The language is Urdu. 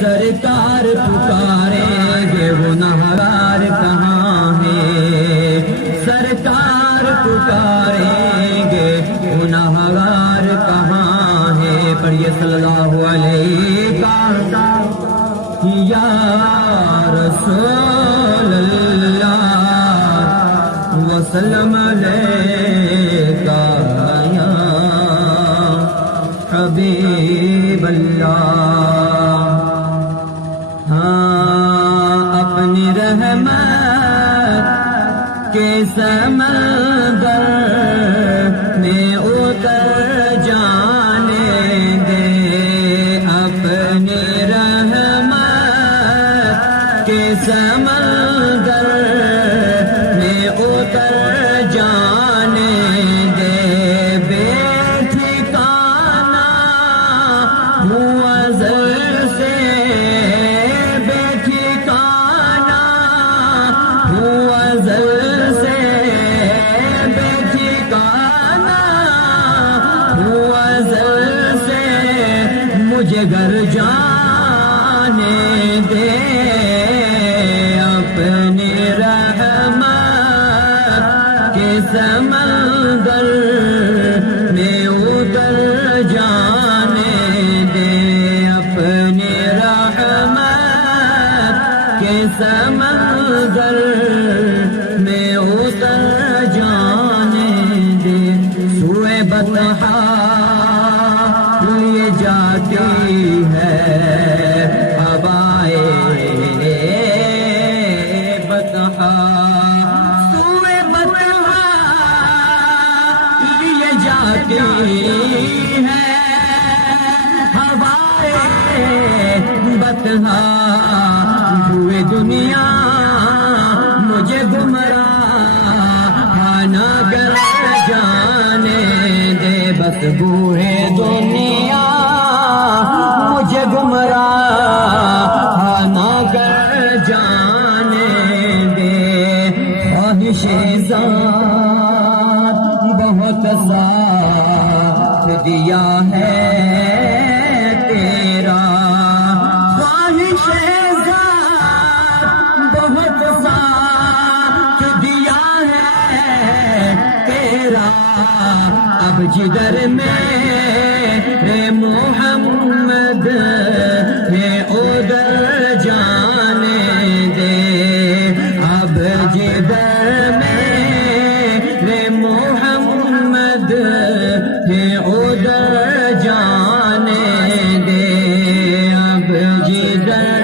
سرکار پکاریں گے گنہگار کہاں ہے، سرکار پکاریں گے گنہگار کہاں ہے۔ پڑھیے صلی اللہ علیہ یا رسول اللہ وسلم علیکہ یا حبیب اللہ۔ اپنی رحمت کے سمندر میں اتر جانے دے، اپنی رحمت کے سمندر میں اتر جانے دے، بے ٹھکانہ ہوا زر سے، بے ٹھکانہ ہوا زر سے، بے ٹھکانہ ہوا زر سے، مجھے گھر جانے دے، اپنی رحمت کے سمندر میں اتر جانے دے، اپنی رحمت کے سمندر میں اتر جانے دے۔ سوئے بطحا لیے جاتی ہے ہوائے بطحا، سوئے بطحا لیے جاتی ہے ہوائے بطحا، ہوئے دنیا مجھے گمراہ نہ کر جانے دے، بس بوئے دنیا مجھے گمراہ نہ کر جانے دے۔ خواہش ذات بہت ساتھ دیا ہے تیرا، خواہش ذات بہت ساتھ دیا ہے تیرا، اب جگر میں محمد ہے ادھر جانے دے، اب جگر میں محمد ہے ادھر جانے دے، اب جگر